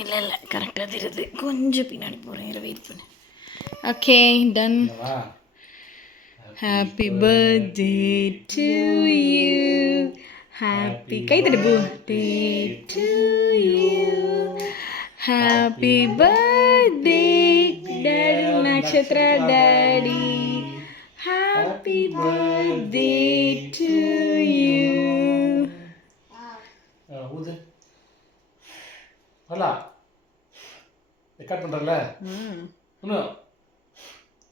இல்லை இல்லை கரெக்டாக தெரியுது. கொஞ்சம் பின்னாடி போகிறேன், வெயிட் பண்ணு. Okay done. Happy birthday to you. Happy கை தட்டு birthday to you. Happy birthday daddy Nakshatra daddy. Happy birthday to you. ஊது ஹலா கட் பண்றல. இன்னும்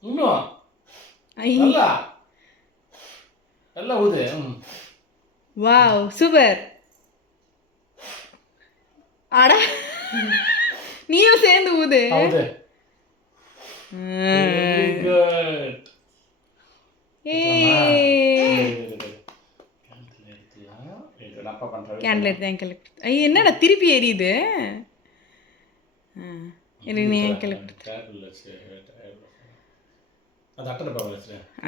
இன்னும் நல்லா நல்லா ஊது. Wow super. அட நீயும் சேர்ந்து ஊது. ஊது. Very good. கேண்டில் எடுத்து என் கலெக்ட். ஐயோ என்னடா திருப்பி எரியுது. நீ என் கலெக்ட்.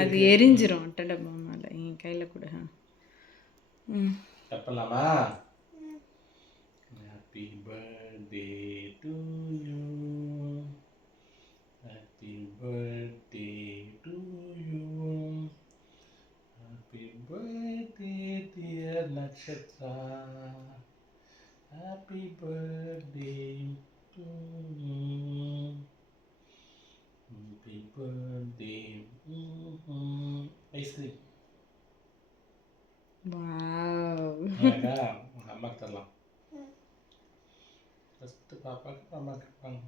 அது எரிஞ்சிரும் அட்டை டப்பா மேலே. என் கையில் கூட. பண்ணலாமா? Happy birthday to you. Happy birthday to you. Happy birthday dear Nakshatra. Happy birthday to you. Happy birthday. Ice cream. Wow. அம்மாக்கு தரலாம். ஃபஸ்ட்டு பாப்பாக்கு அம்மாக்கு வாங்க.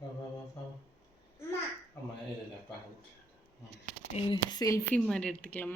வா வா வா வா. அம்மா இல்லை அப்பா. செல்ஃபி மாதிரி எடுத்துக்கலாமா?